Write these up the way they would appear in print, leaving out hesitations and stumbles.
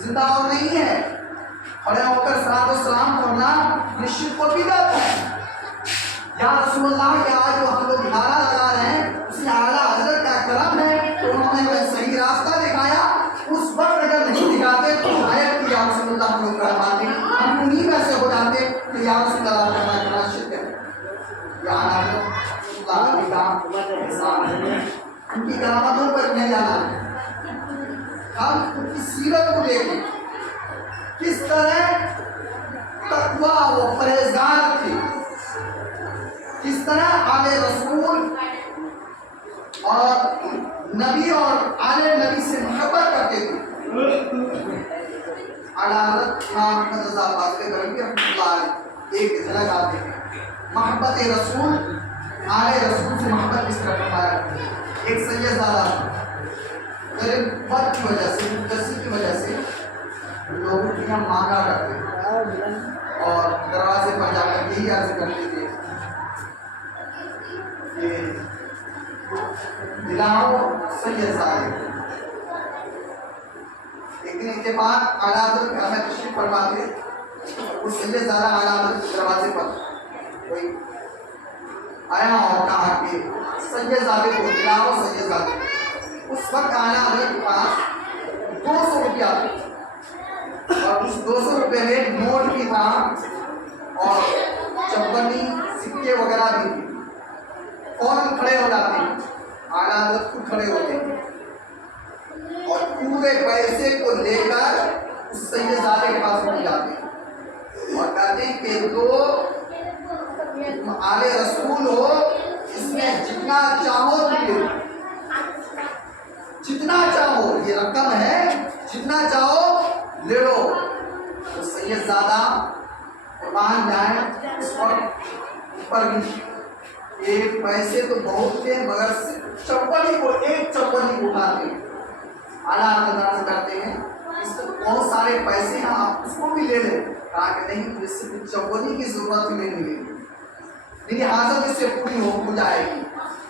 زندہ اور نہیں ہے. کھڑے ہو کر صلاۃ و سلام کرنا یہ شرک و بدعت ہے. یا رسول اللہ کے آج جو ہم لوگ نعرہ لگا رہے ہیں اس میں اعلیٰ حضرت کا کرم ہے کہ انہوں نے ہمیں صحیح راستہ دکھایا. اس وقت اگر نہیں دکھاتے تو شاید کہ یا رسول اللہ ہم لوگ کر پاتے, ہم انہیں میں سے ہو جاتے کہ یا رسول اللہ کرنا شرک ہے. یا اللہ کی احسان ہے, ان کی کرامتوں پر نہیں جانا ہے. ہم ان کی سیرت کو دیکھیں کس طرح تقویٰ و پرہیزگار تھی, کس طرح آل رسول اور نبی اور آل نبی سے محبت کرتے تھے. اعلیٰ حضرت امام احمد رضا فاضل بریلوی رحمۃ اللہ علیہ ایک جھلک آتے ہیں محبت رسول, آل رسول سے محبت کس طرح فرمایا. ایک سید زادہ غریب وقت کی وجہ سے, مدرسی کی وجہ سے لوگوں کی ہم مانگا کرتے اور دروازے پر جا کر یہی عرض کرتے تھے کہ دلاؤ سید زادے. ایک دن کے بعد اعلیٰ حضرت گھر میں تشریف فرما تھے, وہ سید زادہ اعلیٰ حضرت کے دروازے پر کوئی آیا اور کہا کہ سید زادے کو دلاؤ سید زادے. اس وقت اعلیٰ حضرت کے پاس 200 روپیہ تھا اور اس 200 روپے میں نوٹ بھی تھا اور چپنی سکے وغیرہ بھی تھی. فوراً کھڑے ہو جاتے ہیں, اعلیٰ حضرت خود کھڑے ہوتے ہیں اور پورے پیسے کو لے کر اس سید زادے کے پاس پہنچ جاتے ہیں اور کہتے ہیں کہ دو آل رسول ہو, اس میں جتنا چاہو تم جتنا چاہو, یہ رقم ہے جتنا چاہو لے لو. تو سید زادہ قربان جائیں اس وقت اوپر بھی ایک پیسے تو بہت تھے مگر صرف چپلی کو, ایک چپلی کو اٹھاتے ہیں. اعلیٰ حضرت کرتے ہیں اس کو بہت سارے پیسے ہیں آپ اس کو بھی لے لیں. کہا کہ نہیں مجھے صرف چپلی کی ضرورت نہیں ہے, میری حاجت اس سے پوری ہو جائے گی.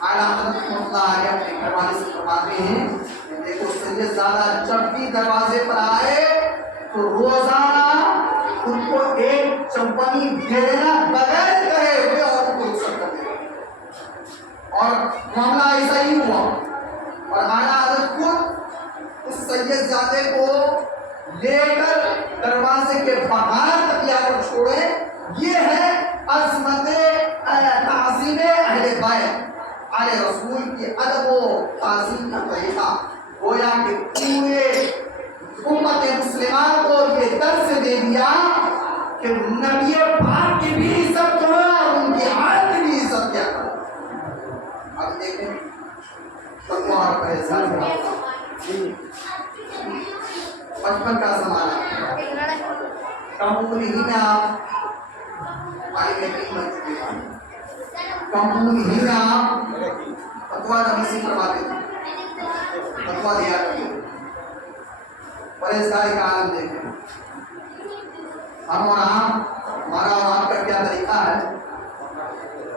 اعلیٰ حضرت اللہ علیہ اپنے گھر والے سے فرماتے ہیں دیکھو سید زادہ جب بھی دروازے پر آئے تو روزانہ ان کو ایک چمپنی دے دینا بغیر کہے ہوئے اور ان کو رخصت کر دینا. اور معاملہ ایسا ہی ہوا اور اعلیٰ حضرت خود اس سید زادے کو لے کر دروازے کے باہر تک لا کر چھوڑے. یہ ہے عظمت تعظیم اہل بیت, آل رسول کی ادب و تعظیم کا طریقہ. گویا کہ پورے امت مسلمان کو یہ درس دے دیا کہ نبی پاک کی بھی عزت کرو اور ان کی حال کی بھی عزت کیا کرو. اب دیکھیں تقویٰ اور پرہیزگاری بچپن کا زمانہ, کم عمر ہی میں آپ عالم دین بن چکے ہیں, کم عمر ہی میں آپ تقویٰ نویسی کرواتے تھے, تقویٰ دیا کرتے تھے. پرہیزگاری کا عالم دیکھیں. ہم اور آپ, ہمارا اور آپ کا کیا طریقہ ہے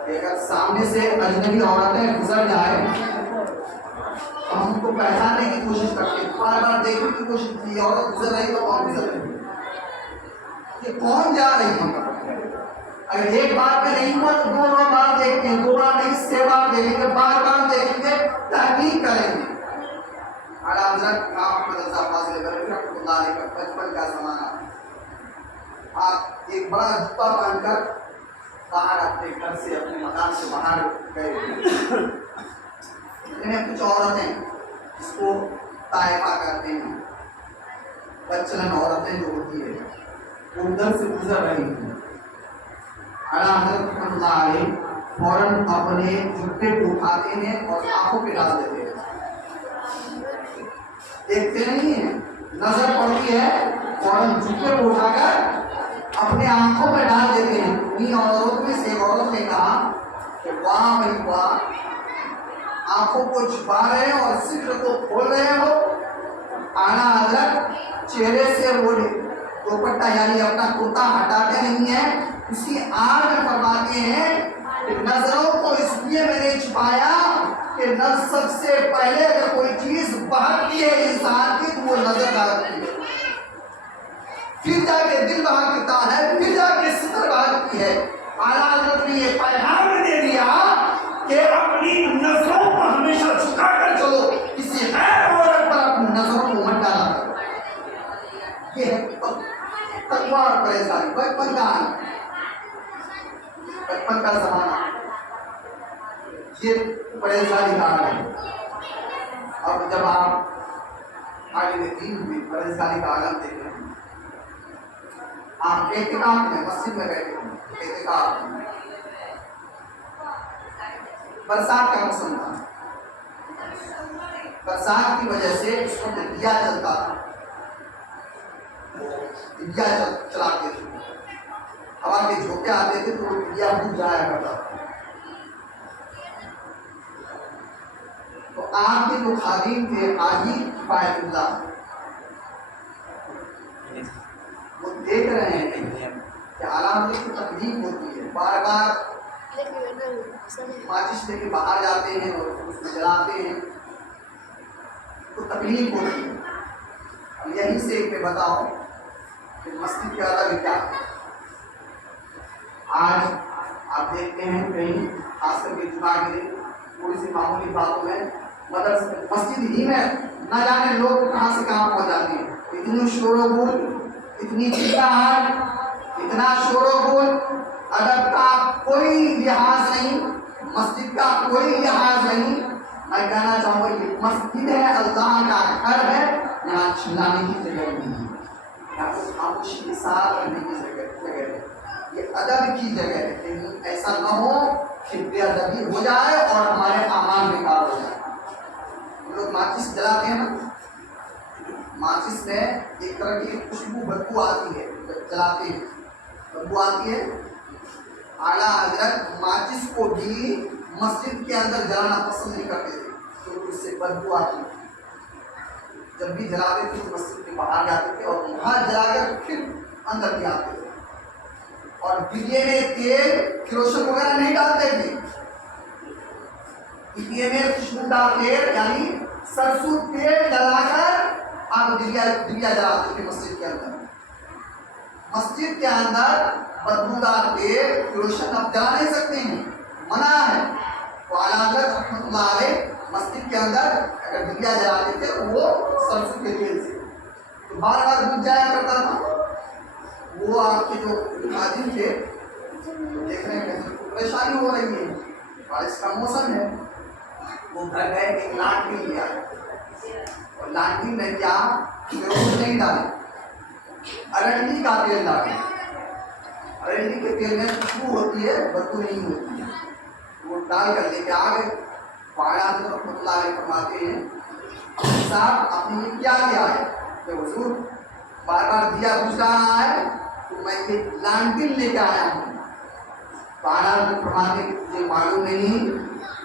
کہ اگر سامنے سے اجنبی عورتیں گزر جائیں تو ہم کو پہچاننے کی کوشش کرتے ہیں, بار بار دیکھنے کی کوشش کی یہ عورت گزر رہی تو کون گزر رہی, یہ کون جا رہی ہے. اگر ایک بار پہ نہیں ہوا تو 2 بار دیکھتے ہیں, 2 بار نہیں 6 بار دیکھیں گے, بار بار دیکھیں گے, تحقیق کریں گے. اعلیٰ حضرت امام احمد رضا فاضل بریلوی رحمۃ اللہ علیہ کا بچپن کا زمانہ. آپ ایک بڑا جوتا پہن کر باہر اپنے گھر سے, اپنے مکان سے باہر گئے. کچھ عورتیں جس کو طائفہ کرتے ہیں, بچلن عورتیں جو ہوتی ہے وہ ادھر سے گزر رہی ہیں. اعلیٰ حضرت رحمۃ اللہ علیہ فوراً اپنے جوتے کو اٹھاتے ہیں اور آنکھوں پہ ڈال دیتے ہیں. دیکھتے نہیں ہیں, نظر پڑتی ہے, فوراً جوتے کو اٹھا کر اپنے آنکھوں پہ ڈال دیتے ہیں. انہیں عورتوں میں سے ایک عورت نے کہا کہ واہ بھائی واہ, آنکھوں کو چھپا رہے ہیں اور سکر کو کھول رہے ہو. اعلیٰ حضرت چہرے سے وہ دوپٹہ یعنی اپنا کرتا ہٹاتے نہیں ہیں, اسی آڑ میں فرماتے ہیں کہ نظروں کو اس لیے میں نے چھپایا کہ نظر سب سے پہلے اگر کوئی چیز بہتتی ہے انسان کی تو وہ نظر آتی ہے. پھر جا کے دل وہاں گرتا ہے، پھر جا کے ستر بھاگتی ہے۔ اعلیٰ حضرت نے یہ پیغام دے دیا کہ اپنی نظروں کو ہمیشہ جھکا کر چلو، کسی غیر عورت پر اپنی نظروں کو مت ڈالا کرو۔ یہ ہے تقویٰ اور پرہیزگاری، بچپن کا حال، بچپن کا زمانہ، یہ پرہیزگاری کا حال ہے۔ اب جب آپ آگے دین ہوئی پرہیزگاری کا عالم دیکھ رہے ہیں، آپ اعتکاف میں مسجد میں بیٹھے ہیں، اعتکاف میں برسات کا موسم تھا، برسات کی وجہ سے اس کو دیا چلتا تھا، دیا چلاتے تھے، ہوا کے جھونکے آتے تھے تو وہ دیا بجھ جایا کرتا تھا۔ تو آپ کے جو خادم تھے حاجی کفایت اللہ، وہ دیکھ رہے ہیں کہ علامت کی تکلیف ہوتی ہے، بار بار ماچس لے کے باہر جاتے ہیں اور اس میں جلاتے ہیں تو تکلیف ہوتی ہے۔ اب یہیں سے میں بتاؤں کہ مسجد کے الگ کیا ہے۔ آج آپ دیکھتے ہیں کہیں خاص کر کے جمعہ کے دن تھوڑی سی معمولی باتوں میں مدرسے مسجد ہی میں نہ جانے لوگ کہاں سے کہاں پہنچ جاتے ہیں، اتنی شور و گل، اتنی چیخاہٹ، اتنا شور و گل، ادب کا کوئی لحاظ نہیں، مسجد کا کوئی لحاظ نہیں۔ میں کہنا چاہوں گا یہ مسجد ہے، اللہ کا گھر ہے، یہاں چلانے کی جگہ نہیں ہے، یہاں خاموشی کے ساتھ رہنے کی جگہ ہے، یہ ادب کی جگہ ہے۔ کہیں ایسا نہ ہو کہ بے ادبی ہو جائے اور ہمارے اعمال بیکار ہو جائے۔ ہم لوگ ماچس جلاتے ہیں نا، ماچس میں ایک طرح کی خوشبو بدبو آتی ہے، جب جلاتے ہیں بدبو آتی ہے۔ اعلیٰ حضرت ماچس کو بھی مسجد کے اندر جلانا پسند نہیں کرتے تھے کیونکہ اس سے بدبو آتی ہے۔ جب بھی جلاتے تھے تو مسجد کے باہر جاتے تھے اور وہاں جلا کر پھر اندر بھی آتے تھے، اور دیے میں تیل کیروسن وغیرہ نہیں ڈالتے تھے، دیے میں خوشبودار تیل یعنی سرسوں تیل ڈلا کر آپ دیا جلاتے تھے مسجد کے اندر۔ مسجد کے اندر بدبودار تیل کیروسن آپ جلا نہیں سکتے ہیں، منع ہے۔ تو اعلیٰ حضرت رحمۃ اللہ علیہ مسجد کے اندر اگر دیا جلاتے تھے وہ سرسوں کے تیل سے، تو بار بار بجھ جایا کرتا تھا۔ وہ آپ کے جو خادم تھے دیکھ رہے ہیں پریشانی ہو رہی ہے، بارش کا موسم ہے، وہ گھر گئے ایک لانٹی لے آئے اور لانٹی میں کیا کیروسن نہیں ڈالے، ارنڈی کا تیل ڈالے۔ ارنڈی کے تیل میں خوشبو ہوتی ہے، بدبو نہیں ہوتی ہے، وہ ڈال کر لے کے آ گئے۔ اعلیٰ حضرت رحمۃ اللہ علیہ فرماتے ہیں صاحب آپ نے یہ کیا کیا ہے کہ حضور بار بار دیا بجھ رہا ہے تو میں یہ لانٹین لے کے آیا ہوں۔ تو اعلیٰ حضرت فرماتے ہیں مجھے معلوم نہیں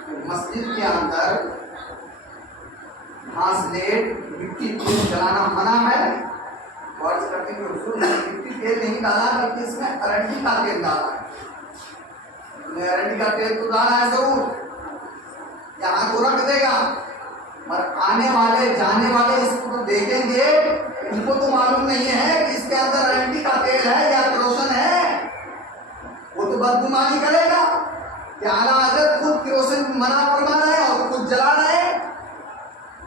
کہ مسجد کے اندر گھاس لیٹ مٹی تیل جلانا منع ہے، غور سے کرتے ہیں کہ حضور نے مٹی تیل نہیں ڈالا بلکہ اس میں ارنڈی کا تیل ڈالا ہے۔ ارنڈی کا تیل تو ڈالا ہے ضرور، یہاں تو رکھ دے گا، مگر آنے والے جانے والے اس کو دیکھیں گے، ان کو تو معلوم نہیں ہے کہ اس کے اندر ارنڈی کا تیل ہے یا کیروسن ہے، وہ تو بدگمانی کرے گا کہ اعلیٰ حضرت خود کیروسن منع فرما رہے ہیں اور خود جلا رہے ہیں۔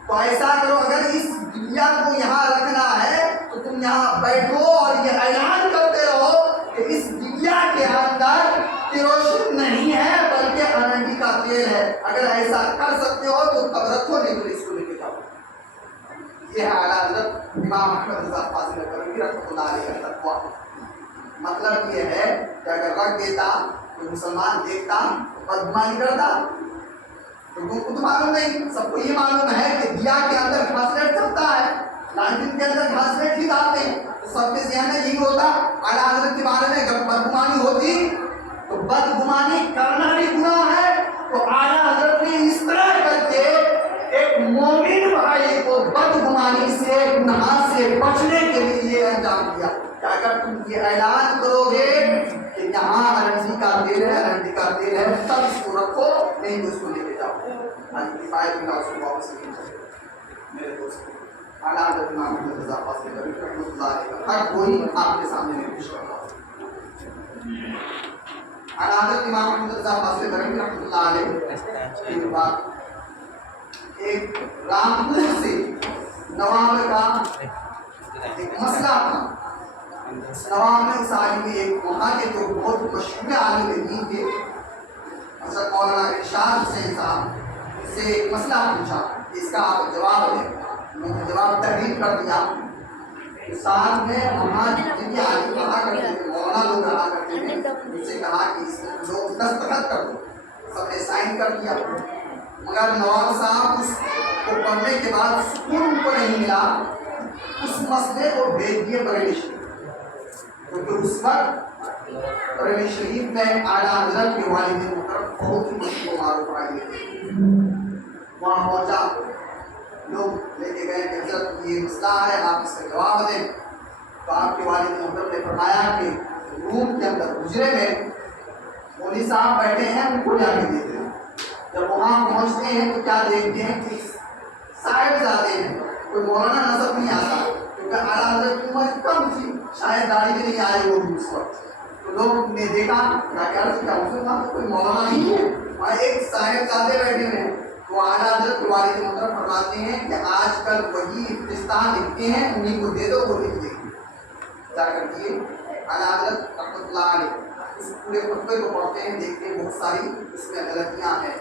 تو ایسا کرو، اگر اس دنیا کو یہاں رکھنا ہے تو تم یہاں بیٹھو اور یہ اعلان کرتے رہو کہ اس دنیا کے اندر کیروسن نہیں ہے بلکہ ارنڈی کا تیل ہے۔ اگر ایسا کر سکتے ہو تو تب رکھو، نہیں تو اس کو لے کے جاؤ۔ یہ ہے اعلیٰ حضرت امام احمد رضا فاضل بریلوی رحمۃ اللہ علیہ کا تقویٰ۔ مطلب یہ ہے کہ اگر رکھ دیتا تو مسلمان دیکھتا بدگمانی کرتا، لوگوں کو تو معلوم نہیں، سب کو یہ معلوم ہے کہ دیا کے اندر گھاسلیٹ چلتا ہے، لانٹین کے اندر گھاسلیٹ ہی ڈالتے ہیں، تو سب کے ذہن میں یہی ہوتا۔ اعلیٰ حضرت کے بارے میں اگر بدگمانی ہوتی تو بدگمانی کرنا بھی گناہ ہے، تو اعلیٰ حضرت نے اس طرح کر کے ایک مومن بھائی کو بدگمانی سے گناہ سے بچنے کے لیے یہ انجام دیا کہ اگر تم یہ اعلان کرو گے کہ یہاں ارنڈی کا تیل ہے، ارنڈی کا تیل ہے، تب اس کو رکھو، نہیں تو اس کو لے کے جاؤ۔ کفایت اللہ اس کو واپس نہیں کرے۔ میرے دوست اعلیٰ حضرت امام محمد رضا فاضل بریلوی رحمۃ اللہ علیہ کا ہر کوئی آپ کے سامنے میں پیش کرتا ہوں. اعلیٰ حضرت امام محمد رضا فاضل بریلوی رحمۃ اللہ علیہ کے بعد ایک رامپور سے نواب کا ایک مسئلہ تھا. نواب نے اس عالم ایک وہاں کے جو بہت مشہور عالم دین کے حضرت مولانا ارشاد حسین صاحب سے ایک مسئلہ پوچھا، اس کا آپ جواب دیں. انہوں نے جواب تحریر کر دیا. ساتھ میں وہاں جتنے عالم کہا کرتے تھے، مولانا لوگ کہا کرتے تھے، ان سے کہا کہ اس لوگ دستخط کر دو. سب نے سائن کر دیا، مگر نواب صاحب اس کو پڑھنے کے بعد سکون کو نہیں ملا. اس مسئلے کو بھیج دیے بریلی شریف، کیونکہ اس وقت بریلی شریف میں اعلیٰ حضرت کے والد محترم بہت ہی مشہور معروف آئے تھے. وہاں پہنچا، لوگ لے کے گئے کہ حضرت یہ مسئلہ ہے، آپ اس کا جواب دیں. تو آپ کے والد محترم نے فرمایا کہ روم کے اندر حجرے میں مولوی صاحب بیٹھے ہیں، ان کو جا کے دیتے ہیں. جب وہاں پہنچتے ہیں تو کیا دیکھتے ہیں کہ صاحب زادے ہیں، کوئی مولانا نظر نہیں آتا، کیونکہ اعلیٰ حضرت کی عمر کم تھی، شاید داڑھی بھی نہیں آئی وہ بھی اس وقت. تو لوگ نے دیکھا کیا مسلمان تو کوئی مولانا نہیں ہے، وہاں ایک صاحب زادے بیٹھے ہوئے ہیں. تو اعلیٰ حضرت والد محترم فرماتے ہیں کہ آج کل وہی افغانستان لکھتے ہیں، انہیں کو دے دو، وہ لکھ دیں گے. کیا کر دیے اعلیٰ حضرت رحمۃ اللہ علیہ اس پورے خطبے کو پڑھتے ہیں، دیکھتے ہیں بہت ساری اس میں غلطیاں ہیں،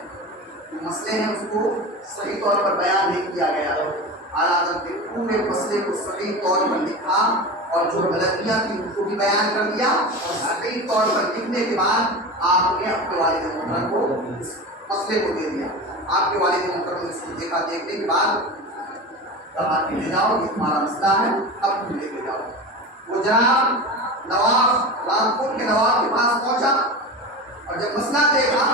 مسئلے ہیں، اس کو صحیح طور پر بیان نہیں کیا گیا. اعلیٰ حضرت نے پورے مسئلے کو صحیح طور پر لکھا اور جو غلطیاں تھیں ان کو بھی بیان کر دیا. اور صحیح طور پر لکھنے کے بعد آپ نے اپنے والد محترم کو اس مسئلے کو دے دیا. آپ کے والد محترم نے اس کو دیکھا، دیکھنے کے بعد کہا کہ لے جاؤ، یہ تمہارا مسئلہ ہے، اب تم لے کے جاؤ. وہ جناب نواب رامپور کے نواب کے پاس پہنچا اور جب مسئلہ دیکھا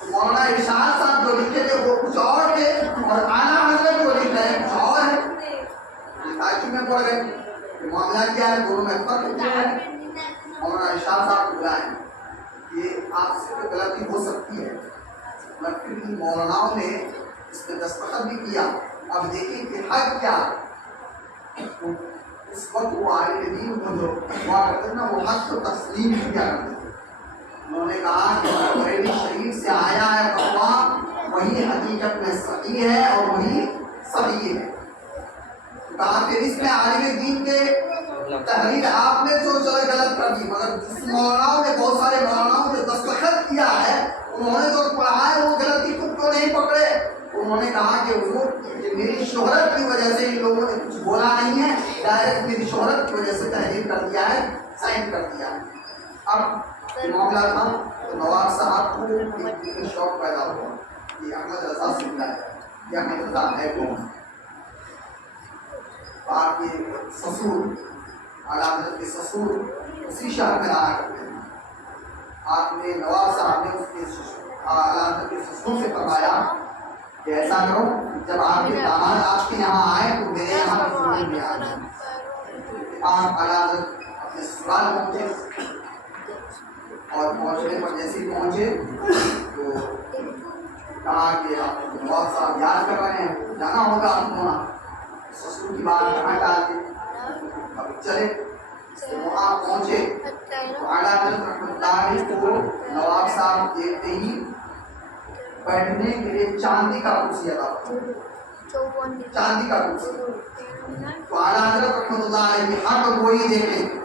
تو مولانا ارشاد صاحب جو لکھے تھے وہ کچھ اور تھے اور اعلیٰ حضرت جو لکھ رہے ہیں کچھ اور ہے. تعجب میں پڑ گئے کہ معاملہ کیا ہے، دونوں میں فرق کیا ہے. مولانا ارشاد صاحب کو بلائیں، یہ آپ سے کوئی غلطی ہو سکتی ہے، پھر مولانا نے اس میں دستخط بھی کیا. اب دیکھیں کہ حق کیا. اس وقت وہ عالم دین کو جو ہوا کرتے تھے نا، وہ حق کو تسلیم کیا کرتے تھے. انہوں نے کہا کہ بریلی شریف سے آیا ہے فتویٰ وہی حقیقت میں صحیح ہے اور وہی صحیح ہے. کہا کہ اس میں عالم دین کے تحریر آپ نے جو غلط کر دی، مگر جس مولانا نے بہت سارے مولانا نے دستخط کیا ہے انہوں نے جو پڑھا ہے وہ غلطی تم کو نہیں پکڑے. انہوں نے کہا کہ حضور میری شہرت کی وجہ سے ان لوگوں نے کچھ بولا نہیں ہے، ڈائریکٹ میری شہرت کی وجہ سے تحریر کر دیا ہے، سائن کر دیا ہے. اب یہ معاملہ تھا تو نواب صاحب کو ایک شوق پیدا ہوا کہ احمد رضا سے ملا ہے. یہ احمد رضا ہے کون؟ آپ کے سسور اعلیٰ حضرت کے سسور اسی شہر میں رہا کرتے ہیں. آپ نے نواب صاحب نے اس کے اعلیٰ حضرت کے سسور سے فرمایا کہ ایسا کرو جب آپ کے داماد آپ کے یہاں آئے تو میرے یہاں پر ضرور بھی آئے. آپ اعلیٰ حضرت اپنے سسرال پہنچے اور پہنچنے پر جیسے ہی پہنچے تو کہا کہ آپ نواب صاحب یاد کر رہے ہیں، جانا ہوگا آپ کو وہاں. سسور کی بات کہاں ڈال کے اب چلے. وہاں پہنچے تو اعلیٰ حضرت رحمۃ اللہ علیہ کو نواب صاحب دیکھتے ہی بیٹھنے کے لیے چاندی کا کرسی عطا فرمایا، چاندی کا کرسی. تو اعلیٰ حضرت رحمۃ اللہ علیہ کی حق وہی دیکھیں.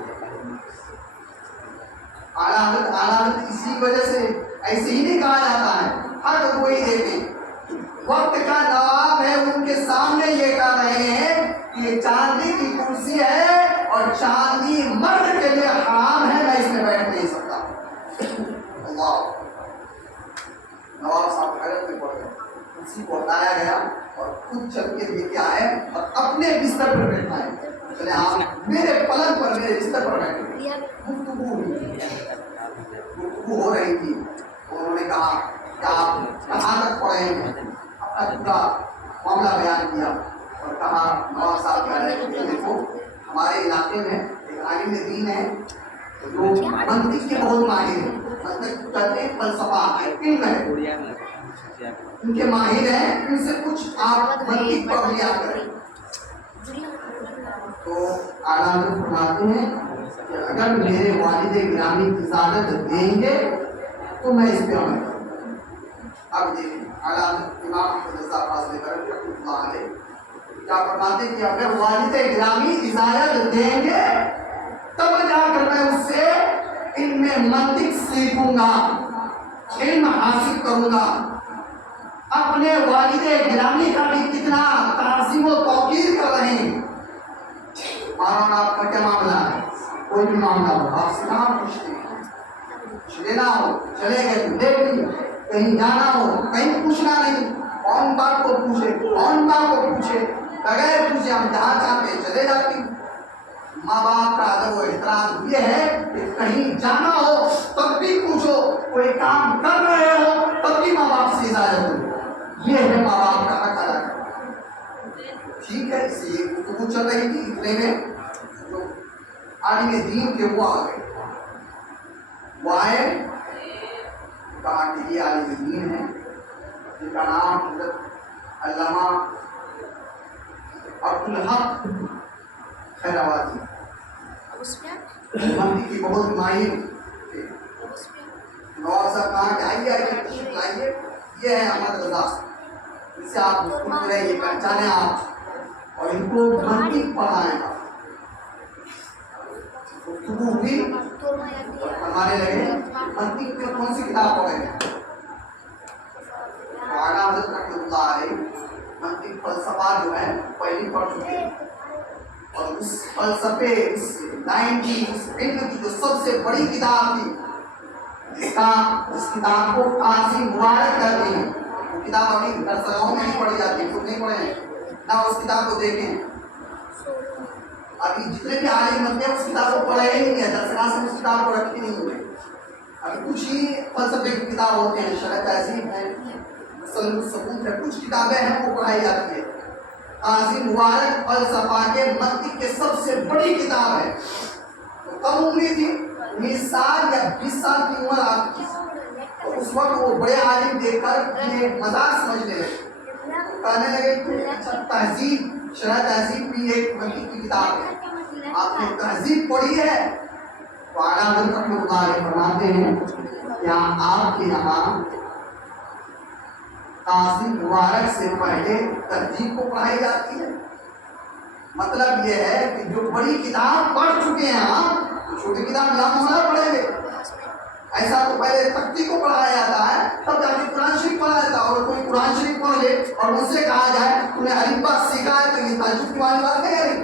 اعلیٰ حضرت اسی وجہ سے ایسے ہی نہیں کہا جاتا ہے، حق وہی دیکھیں. وقت کا نواب ہے، ان کے سامنے یہ کہہ رہے ہیں کہ یہ چاندی کی کرسی ہے اور چاندی مرد کے لیے حرام ہے، میں اس میں بیٹھ نہیں سکتا. اللہ نواب صاحب حیرت میں پڑ گئے. کرسی کو ہٹایا گیا اور خود چل کے لے کے آئے اور اپنے بستر پر بیٹھائے. چلے آپ میرے پلنگ پر میرے بستر پر بیٹھے. گفتگو ہو رہی تھی. انہوں نے کہا کہ آپ کہاں تک پڑھے ہیں، اپنا پورا معاملہ بیان کیا اور کہا نواب صاحب کہہ رہے ہیں کہ دیکھو ہمارے علاقے میں ایک عالم دین ہے جو منطق کے بہت ماہر ہیں، منطق کہتے ہیں فلسفہ ہے، علم ہے، ان کے ماہر ہیں، ان سے کچھ آپ منطق پڑھ لیا کریں. تو اعلیٰ حضرت فرماتے ہیں کہ اگر میرے والد گرامی اجازت دیں گے تو میں اس پہ عمل کروں گا۔ اب دیکھیں اعلیٰ حضرت امام احمد رضا فاضل بریلوی رحمۃ اللہ علیہ کیا فرماتے ہیں کہ اگر والد گرامی اجازت دیں گے تب جا کر میں اس سے علم منطق سیکھوں گا، علم حاصل کروں گا۔ اپنے والد گرامی کا بھی کتنا تعظیم و توقیر کر رہے ہیں۔ مولانا آپ کا کیا معاملہ ہے؟ کوئی بھی معاملہ ہو آپ سے کہاں پوچھتے ہیں؟ کچھ لینا ہو چلے گئے تو دیکھ لیے، کہیں جانا ہو کہیں پوچھنا نہیں، کون بات کو پوچھے کون بات کو پوچھے، بغیر پوچھے ہم جہاں چاہتے ہیں چلے جاتے ہیں۔ ماں باپ کا ادب و احترام یہ ہے کہ کہیں جانا ہو تب بھی پوچھو، کوئی کام کر رہے ہو تب بھی ماں باپ سے اجازت دو، یہ ہے ماں باپ کا حق ادا کرنا۔ ٹھیک ہے، اس لیے گفتگو چل رہی تھی، اتنے میں جو عالم دین کے وہ آ گئے، وہ آئے کہا کہ یہ عالم دین ہے جن کا نام حضرت علامہ عبدالحق خیرآبادی منطق کی بہت ماہر تھے۔ نواب صاحب کہا کہ آئیے آئیے تشریف لائیے، یہ ہے احمد رضا، اس سے آپ گفتگو کریں، یہ پہچانے آپ اور ان کو منطق پڑھائیں گا۔ گفتگو ہوئی اور فرمانے لگے منطق میں کون سی کتاب پڑھیں گے؟ اعلیٰ حضرت رحمۃ اللہ علیہ منطق فلسفہ جو ہے پہلی پڑھ چکے ہیں، اور اس فلسفے اس لائن کی اس علم کی جو سب سے بڑی کتاب تھی، اس کتاب کو قاضی مبارک کہتے ہیں، وہ کتاب ابھی درسگاہوں میں نہیں پڑھی جاتی، خود نہیں پڑھے ہیں نہ اس کتاب کو دیکھیں، ابھی جتنے بھی عالم بنتے ہیں اس کتاب کو پڑھے ہی نہیں ہے، درسگاہ سے اس کتاب کو رکھے نہیں ہوئے، ابھی کچھ ہی فلسفے کی کتاب ہوتے ہیں، شرح تہذیب ہے، سلم الثبوت ہے، کچھ کتابیں ہیں وہ پڑھائی جاتی ہے۔ قاضی مبارک فلسفہ کے منطق کے سب سے بڑی کتاب ہے۔ تو کم عمری تھی، 19 سال یا 20 سال کی عمر آپ کی، تو اس وقت وہ بڑے عالم دیکھ کر یہ مذاق سمجھنے لگے، کہنے لگے کہ اچھا تہذیب، شرح تہذیب بھی ایک منطق کی کتاب ہے، آپ نے تہذیب پڑھی ہے؟ تو اعلیٰ حضرت رحمۃ اللہ علیہ فرماتے ہیں کیا آپ کے یہاں قاضی مبارک سے پہلے تہذیب کو پڑھائی جاتی ہے؟ مطلب یہ ہے کہ جو بڑی کتاب پڑھ چکے ہیں آپ، تو چھوٹی کتاب لامحالہ پڑھیں گے، ایسا تو پہلے تختی کو پڑھایا جاتا ہے تب جا کے قرآن شریف پڑھا جاتا ہے، اور کوئی قرآن شریف پڑھ لے اور مجھ سے کہا جائے تم نے الف با سیکھا ہے تو یہ تعجب کی والی بات ہے نہیں۔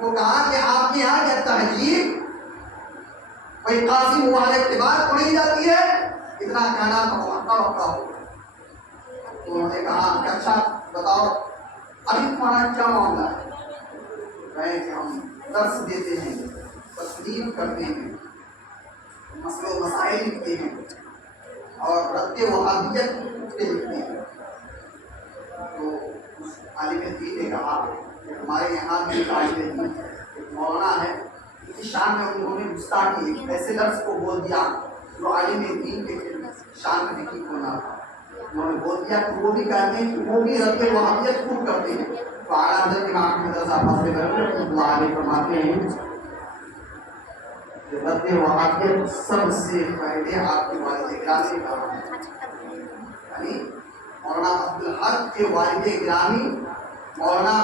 وہ کہا کہ آپ کے یہاں کیا تہذیب وہی قاضی مبارک کے بعد پڑھی جاتی ہے؟ اتنا کہنا تو وقت ہو۔ تو انہوں نے کہا کہ اچھا بتاؤ ابھی تمہارا کیا معاملہ ہے؟ کہیں کہ ہم درس دیتے ہیں، تسلیم کرتے ہیں، مسئلے و مسائل لکھتے ہیں اور رد وہابیت پہ لکھتے ہیں۔ تو اس عالم دین نے کہا کہ ہمارے یہاں بھی ایک عالم دین ایک مولانا ہے، اس شان میں انہوں نے گستاخی ایک ایسے لفظ کو بول دیا جو عالم دین کے شان میں نہیں ہونا تھا، انہوں نے بول دیا کہ وہ بھی کہتے ہیں کہ وہ بھی رد وہابیت خود کرتے ہیں۔ تو اعلیٰ حضرت امام احمد رضا فاضل بریلوی رحمۃ اللہ علیہ فرماتے ہیں کہ رد وہابیت سب سے پہلے آپ کے والد گرامی کا، یعنی مولانا عبدالحق کے والد گرامی مولانا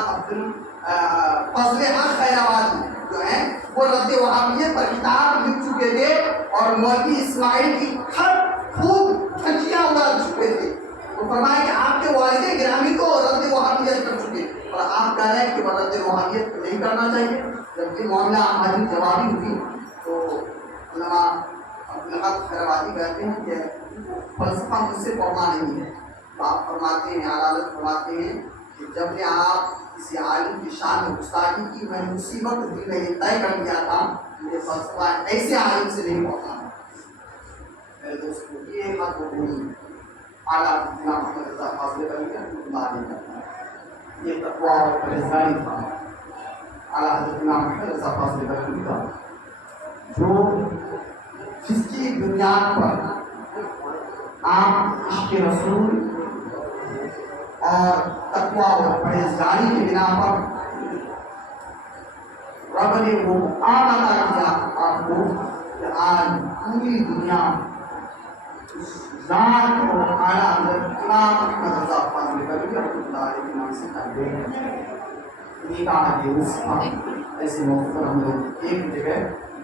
فضل حق خیرآبادی جو ہیں وہ رد وہابیت پر کتاب لکھ چکے تھے اور مولوی اسماعیل کی خوب دھجیاں اڑا چکے تھے۔ تو فرمایا کہ آپ کے والد گرامی تو رد وہابیت کر چکے اور آپ کہہ رہے ہیں کہ وہ رد وہابیت نہیں کرنا چاہیے۔ جب یہ معاملہ ہماری جوابی ہوئی تو علامہ عبدالحق خیرآبادی کہتے ہیں کہ فلسفہ مجھ سے پڑھنا نہیں ہے۔ تو آپ فرماتے ہیں، اعلیٰ فرماتے ہیں کہ جب نے آپ کسی عالم کی شان میں گستاخی کی، میں نے اسی وقت دل میں یہ طے کر لیا تھا کہ یہ فلسفہ ایسے عالم سے نہیں پڑھنا۔ میرے دوستوں یہ حق و نہیں اعلیٰ امام احمد رضا فاضل بریلوی رحمۃ اللہ علیہ کا یہ تقویٰ اور پرہیزگاری تھا۔ اعلیٰ حضرت امام احمد رضا فاضل بریلوی کا جو جس کی بنیاد پر آپ عشق رسول اور تقویٰ اور پرہیزگاری کی بنا پر رب نے وہ مقام عطا کیا آپ کو کہ آج پوری دنیا اس ذات کو اعلیٰ حضرت امام احمد رضا فاضل بریلوی رحمۃ اللہ علیہ کے نام سے تعبیر ہے. انہیں کہا کہ اس ایسے موقع پر ہم لوگ ایک جگہ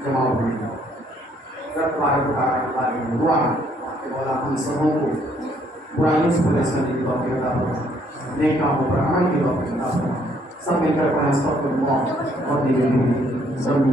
جمع ہوئے ہیں. رب تبارک و تعالیٰ کے بارے میں دعا ہے کہ مولا ہم سبوں کو برائیوں سے پرہیز کرنے کی توفیق عطا فرمائے، نیک کاموں پر عمل کی توفیق عطا فرمائے. سب مل کر پڑھیں استغفر اللہ اور دیگر سب